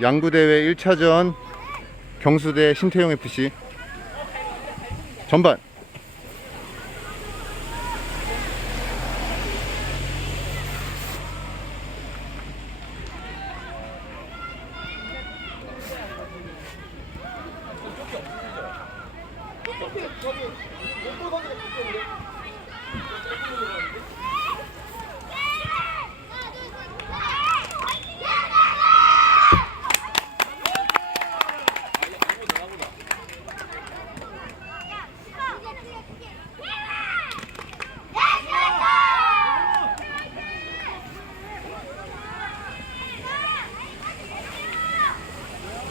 양구대회 1차전 경수대 신태용 FC 전반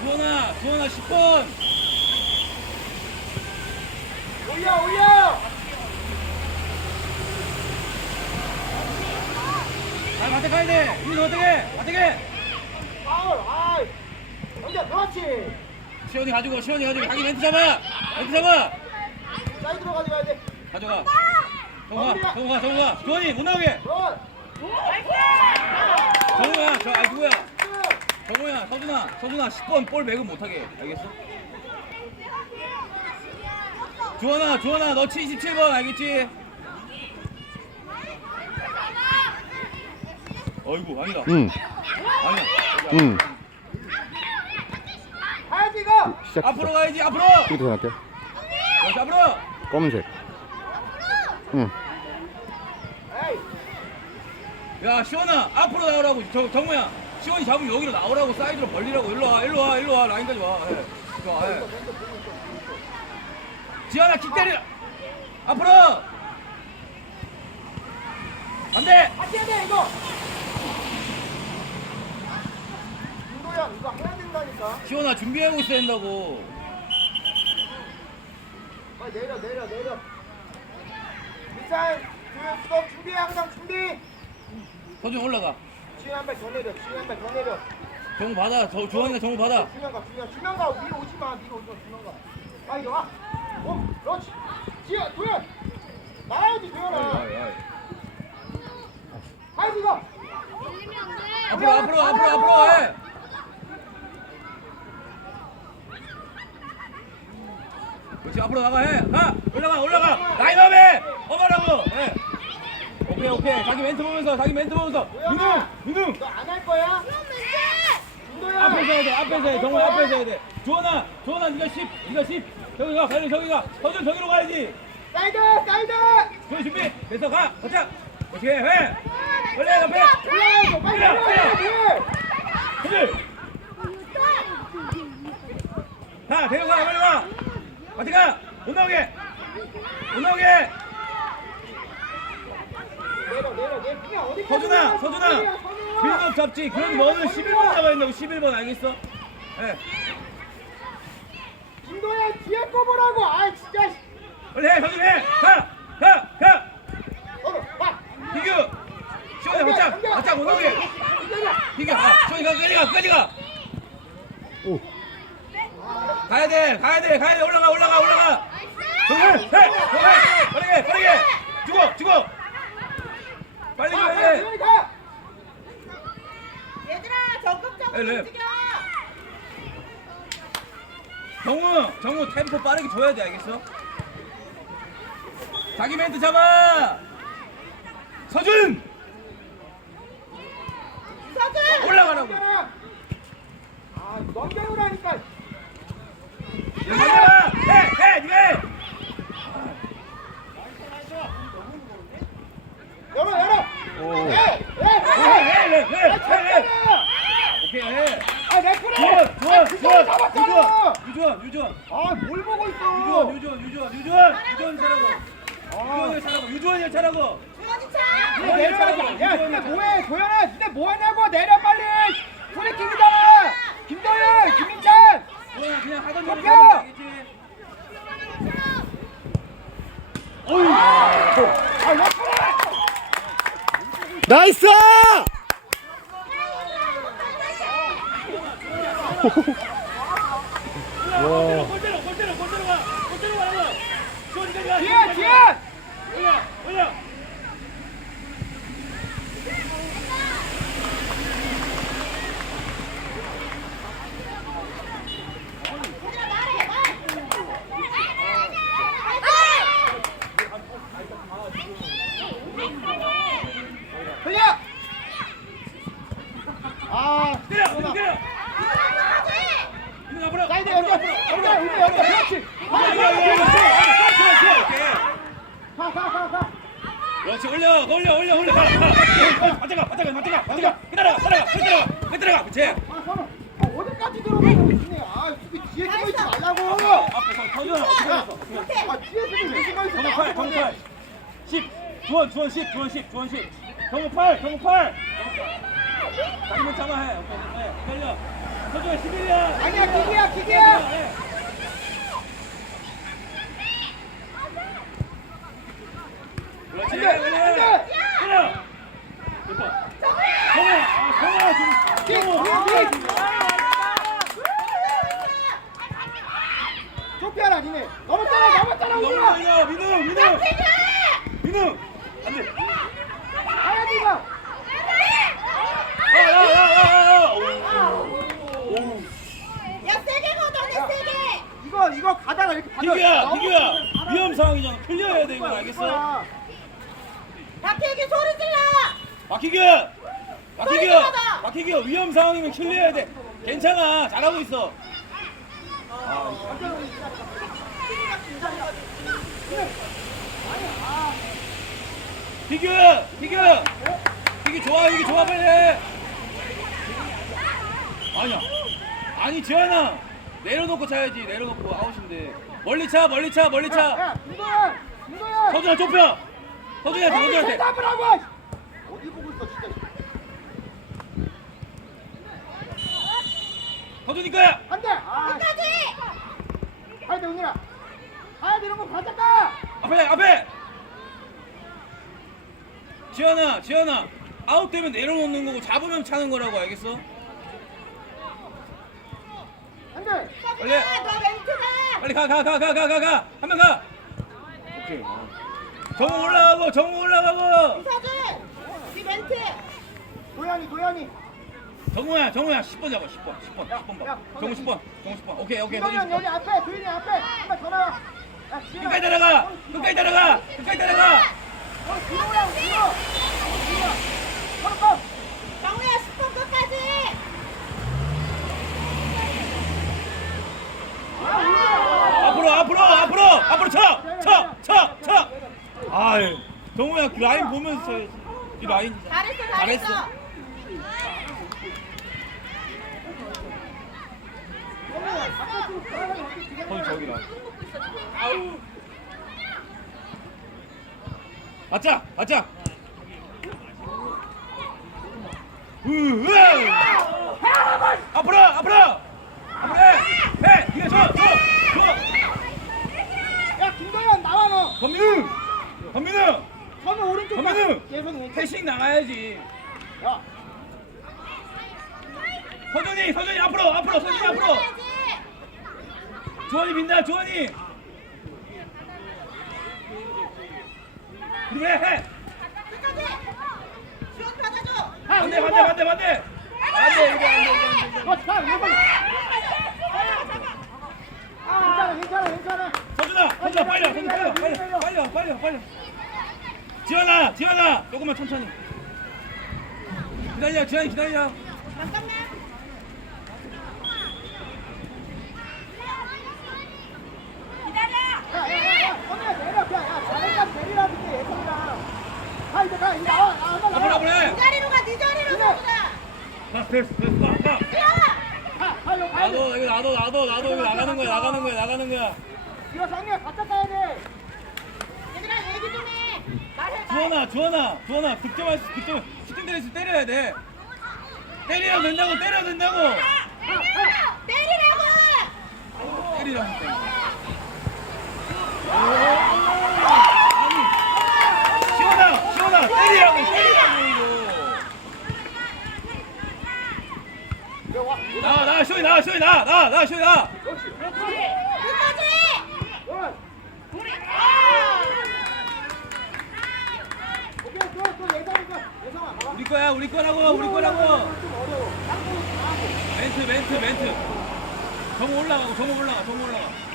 주원아, 주원아 10번. 올려 올려 아, 맞대 가야 돼. 이거 어떻게? 맞대게. 아우 아이 영재 그렇지 시원이 가지고, 시원이 가지고. 자기 멘트 잡아. 멘트 잡아. 사이드로 가져가야 돼 가져가. 정우가, 정우가, 정우가. 주원이 못 나오게. 굿 정우야, 저, 아 누구야? 정우야, 서준아, 서준아 10번 볼 매금 못하게. 알겠어? 주원아, 주원아, 너 77번 알겠지? 어이구, 아니다. 응, 아니야. 응. 시작 앞으로 가야지, 앞으로. 지금부터 생각해 그렇지, 앞으로. 검은색. 응 에이 야 시원아 앞으로 나오라고. 저 정모야 시원이 잡으면 여기로 나오라고. 사이드로 벌리라고. 일로 와 일로 와 일로 와. 라인까지 와. 해. 좋아 해. 지현아 킥 때려! 앞으로! 안돼 같이 해야 돼 이거 김도영 이거 해야 된다니까. 시원아 준비하고 있어야 된다고. 빨리 내려 내려 내려. 미사일 조용 수업 준비해 항상 준비. 서준 올라가. 지금 한발 더 내려 지금 한발 더 내려. 정우 받아. 저 주원이가 정우 받아. 주명 가 주명 주명 가 위로 오지 마 위로 오지 마 주명 가 빨리 와. 오, 그렇지. 지현 도현. 나야지 도현아. 가야지 이거 앞으로 앞으로 앞으로 앞으로 해 그렇지 앞으로 나가 해 가! 올라가 올라가! 라인업에! 어머라고! 해 오케이 오케이. 자기 멘트 보면서 자기 멘트 보면서. 윤웅 윤웅 너안 할 거야? 앞에서 해야 돼 앞에서 해. 정우 앞에서 해야 돼. 조원아 조원아 네가 10 네가 10 저기 가 빨리 저기 가. 서준 저기로 가야지. 사이드 사이드 조이 준비 됐어 가. 가자. 오케이 해? 빨리 해 앞에. 올라가야죠 빨리 올라, 올라가야지 서준 자 대우가 빨리 와 같이 가못 나오게 못 나오게 서준아 서준아. 빌드업 잡지. 그럼 너는 11번 잡아야 된다고 11번 알겠어? 예 김도현 뒤에 거 보라고. 아 진짜. 씨. 빨리 해 서준 해가가가. 어, 봐. 비규! 시원해 바짝 바짝 못 나오게 비교 아 저기 가 끝까지 가 끝까지 가. 오. 가야 돼 가야 돼 가야 돼. 올라가 올라가 올라가. 정해 해. 빠르게 빠르게. 죽어 죽어 빨리 가, 가야 가, 돼. 얘들아 적극적으로 엘레. 움직여. 정우 정우 템포 빠르게 줘야 돼 알겠어? 자기 멘트 잡아. 서준! 서준! 올라가라고. 아 넘겨오라니까 はい! 나이스! 와 골대로 골대로 골대로 가 골대로 가라고 주원이까지 가 뒤에 뒤에 올려 올려 때려 민우 때려 민우 앞으로 사이드 앞으로 연결. 앞으로 연결, 연결, 연결. 그렇지. 올려 올려 올려 그렇지 오케이 가, 가, 가, 가. 그렇지 올려 올려 올려 올려 가라 가라 맞다가 맞다가 맞다가 맞다가 기다려 기다려 기다려 기다려 그렇지 아, 선우. 아, 어디까지 들어가는 거지? 아, 수비 뒤에 숨어 있지 말라고. 앞에서 터져 야, 아, 뒤에 숨어 왜 숨어 있어? 정우 8 정우 8 10 주원 주원 10 주원 10 주원 10 정우 8 정우 8 자기만 잡아 해 오케이 네 기다려 서주야 11이야 아니야, 기기야, 기기야. 그렇지 안 돼, 안 돼. 때려 됐다 정우 아 정우야 지금 킥, 정우 킥, 킥. 좁혀라, 니네. 우리가. 걸려. 민우 민우. 민우. 안돼. 가야지, 이거. 야야야야야 야. 세게 걷어내 세게! 이거, 이거 가다가 이렇게 받아. 희규야 알아. 위험 상황이잖아. 클리어해야 돼 이건 알겠어. 박혜기 소리 질러! 박희규! 박희규! 빨리 들어가. 박희규 위험 상황이면 클리어해야 돼. 괜찮아. 잘하고 있어 희규! 희규! 희규 좋아 희규 좋아 빨리 해. 아니야. 아니 지현아. 내려놓고 차야지. 내려놓고 아웃인데. 멀리 차 멀리 차 멀리 야, 차. 야, 이거야, 이거야. 서준아 좁혀. 대답을 하고. 어디 보고 있어, 진짜. 서준이 거야. 안 돼. 아, 끝까지 가야 돼, 은희야. 돼, 이런 거 가져가. 앞에 앞에 지현아 지현아 아웃 되면 내려놓는 거고 잡으면 차는 거라고 알겠어? 안 돼. 빨리. 너 멘트다 빨리 가 가 가 가 가가한명 가. 오케이. 정우 올라가고 정우 올라가고 이서준 네 멘트 도현이, 도현이. 정우야 정우야 10번 잡아 10번 10번 10번 봐 야, 정우 10번 정우 10번 오케이 오케이 이거는 여기 10번 앞에, 도현이 앞에. 한번 더 나와. 끝까지 따라가 끝까지 따라가 끝까지 따라가 어, 뒤로 오라고, 뒤로. 뒤로. 서로 봐. 정우야 10분 끝까지. 앞으로 앞으로 앞으로 앞으로 차차차차 아이 정우야 그 라인 보면서 쳐야지. 이 라인 잘했어 잘했어. 잘했어 거기 저기라. 맞자, 맞자. 으으! 앞으로, 앞으로. 앞으로 해, 해. 이거 줘, 줘, 줘. 야, 김도현 나와 너. 권민우, 권민우. 선우 오른쪽 봐. 권민우. 계속 왼쪽. 패싱 나가야지. 야, 서준이, 서준이 앞으로, 앞으로, 서준이 앞으로. 주원이 빈다, 주원이. 우리 해, 해. 끝까지 지원 받아줘 반대, 반대, 반대, 반대. 반대, 이거 안 돼, 이거 안 돼, 이거 안 돼. 너 자, 왼발. 괜찮아, 괜찮아, 괜찮아. 서준아, 서준아 빨리 와, 빨리 와, 빨리 와, 빨리 와, 빨리 와, 빨리 와. 지현아, 지현아, 조금만 천천히. 기다려, 지현이 기다려. 잠깐만 기다려 야, 야, 야, 야, 선우야 내려, 야, 야, 잘했다 내리라 그게 예선이랑. 가 이제 나와, 나와, 나와. 앞으로 해. 네 자리로 가 네 자리로 가, 됐어, 됐어, 가, 가. 가, 가, 이거 가야 돼. 나도, 이거 나도, 나도, 나도, 이거 나가는 거야, 나가는 거야, 나가는 거야. 이거 상이야, 바짝 가야 돼. 얘들아 얘기 좀 해 말해 말 주원아, 주원아, 주원아, 득점할 수, 득점, 슈팅 때릴 수 때려야 돼. 때려야 된다고, 때려야 된다고. 때리라고 때리라고. 때려. 아니, 시원아, 때리라고, 때리라고 이거. 이거 와. 나, 나, 쇼이 나, 쇼이 나, 나, 나, 쇼이 나와. 우리 거야, 우리 거라고, 우리 거라고. 멘트, 멘트, 멘트. 정우 올라가고, 정우 올라가, 정우 올라가.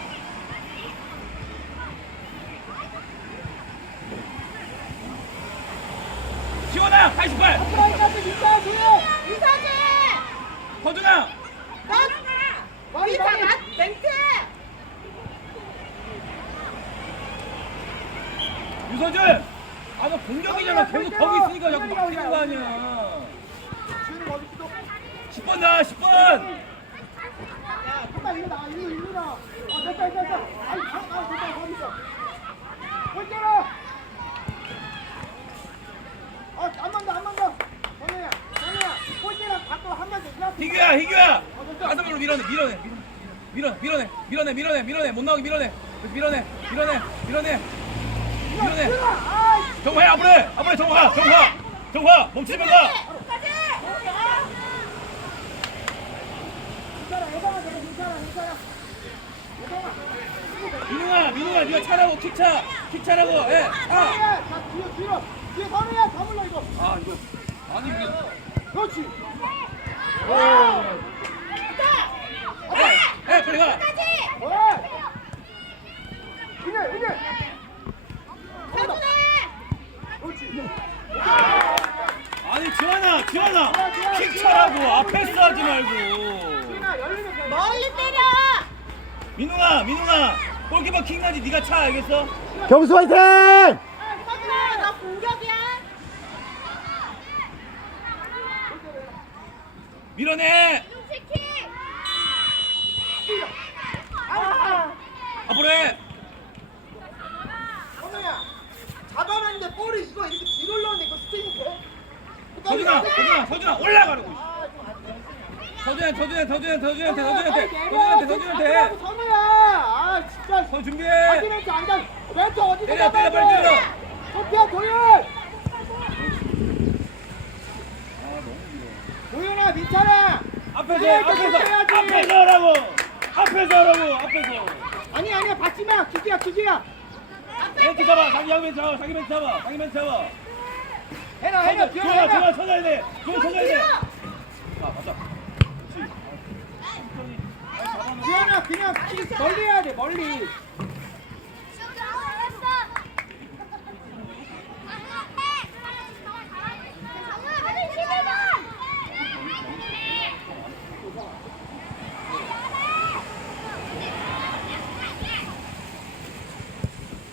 시원아, 88. 앞으로까지 밀자, 도현. 이서준 서준아 많이 이사 많이. 나 멘트. 유서준 아너 공격이잖아 계속 거기 있으니까 자꾸 막히는 거 아니야 지훈이 거기 있어. 10번 나 10번 야, 금방 일어나. 일로 일어나. 어, 됐다, 됐다, 됐다. 아이, 가, 가, 됐다, 거기 있어. 볼 때라. 어, 안만 더, 안만 더. 정우야, 정우야. 볼 때랑 갖고 한번 더. 일어나. 희규야 희규야! 가슴으로 밀어내 밀어내. 밀어 밀어내 밀어내 밀어내 밀어내. 못 나오게 밀어내. 밀어내 밀어내 밀어내. 밀어내. 정화 해 앞으로 해. 앞으로 해 정화 정화 정화 멈추지 말라. 민웅아 민웅아 네가 차라고 킥차 킥차라고 해아 선우야, 자, 뒤로, 뒤로. 뒤에 선우야, 다 물러, 이거. 이거. 아니 이게. 그렇지. 빨리 가 어. 서준아. 그렇지. 아니 지환아 지환아 킥 차라고 앞에 서 하지 말고 지훈아, 열리면 돼. 멀리 때려. 민웅아 민웅아 골키퍼 킥 나지 네가 차 알겠어? 경수 화이팅! 서준아 너 공격이야. 밀어내. 앞으로 해 선우야, 잡아놨는데 볼이 이거 이렇게 뒤로 올라오는데 이거 스팅이 돼? 서준아 서준아 서준아 올라가라고 아. 서준아 서준아 서준아 서준한테 서준한테 서준한테 서준한테 선우야. 아, 진짜. 서 준비해 멘트 안 돼. 멘트 어디서 때려 때려 빨리 때려 돼? 소피야, 도윤. 도윤아, 민찬아. 앞에서 그래, 앞에서 해야지. 앞에서 하라고. 앞에서 하라고 앞에서. 아니 아니야 받지 마. 기지야 기지야. 멘트 잡아. 자기 형 멘트 잡아. 자기 멘트 잡아. 자기 멘트 잡아. 해라 해라 기어라 좋아 해라 쳐줘야 돼 좋아 쳐줘야 돼 자, 맞다. 기어라 그냥 키 멀리 해야 돼 멀리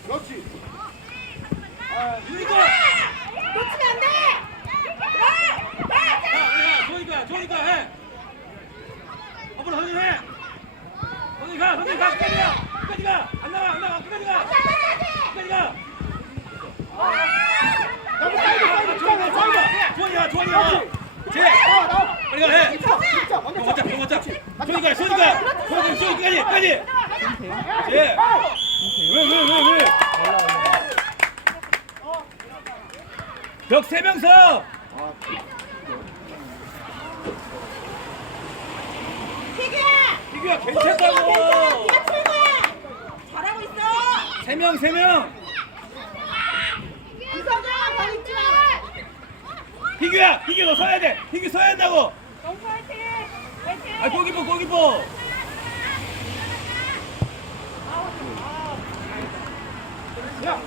그렇지 유니코 놓치면 안 돼. 야, 좋으니까, 좋으니까 해. 앞으로 선진 해. 선진 가, 선진 가, 끝까지 가, 끝까지 가. 안 나가, 안 나가, 끝까지 가, 끝까지 가. 나도 사이드 사이드 좋아, 있잖아 좋아, 사이드 좋아, 좋아, 좋아. 제, 어 나와 빨리 가 해. 진짜 진짜 먼저 어, 맞자, 어, 맞자. 좋으니까, 좋으니까, 좋으니까, 좋으니까지, 까지. 예. 왜, 왜, 왜, 왜? 벽 세명 서. 희규야. 희규야. 괜찮다고. 네가 최고야. 잘하고 있어. 세 명, 세 명. 이성아 더 있지 마. 희규야, 희규 너 서야 돼. 희규 서야 한다고. 아, 골키퍼, 골키퍼. 야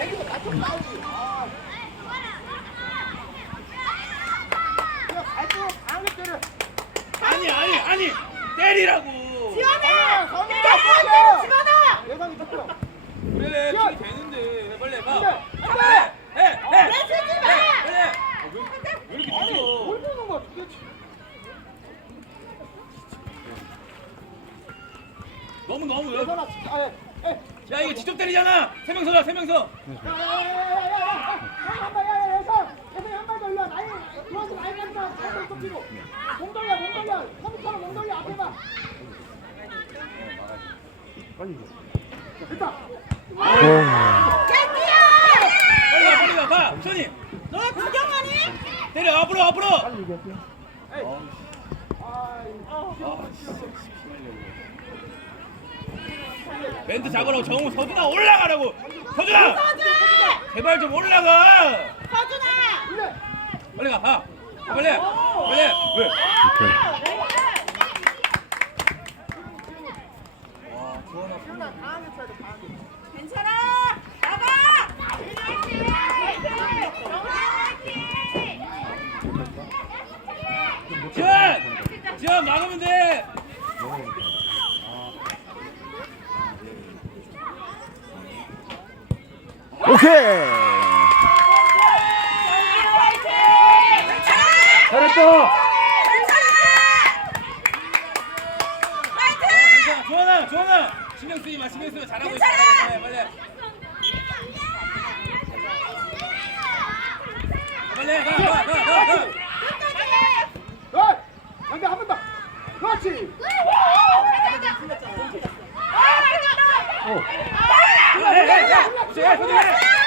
여기서 맞춰 나오지 그냥 발톱 강하게 때려 아니, 아니, 아니. 때리라고. 지원아. 선우야, 내가 선우야. 한번 집어넣어. 예상이 떴어 그래, 야. 킥이 되는데. 빨리 해, 가. 안 돼, 안 돼. 해, 해, 해. 내주지 마. 해, 빨리 해. 아, 왜, 왜 이렇게 아니 뭘 늦어? 보는 거야 도대체 너무, 너무. 아, 에, 에. 야, 이거 직접 때리잖아. 세 명 서자, 세명 서. 야 뛰어. 빨리 가, 빨리 가. 가, 천이. 너 구경하니? 때려, 앞으로, 앞으로. 멘트 잡으라고 정우 서준아 올라가라고 서준아 서준. 제발 좀 올라가 서준아. 빨리 가 가. 빨리 해. 빨리 해. 왜 괜찮아. 오케이. 잘했어. 신경 쓰지 마. 신경 쓰지 마. 잘하고 있어. 네, 빨리, 빨리. 빨리 가. குதிரை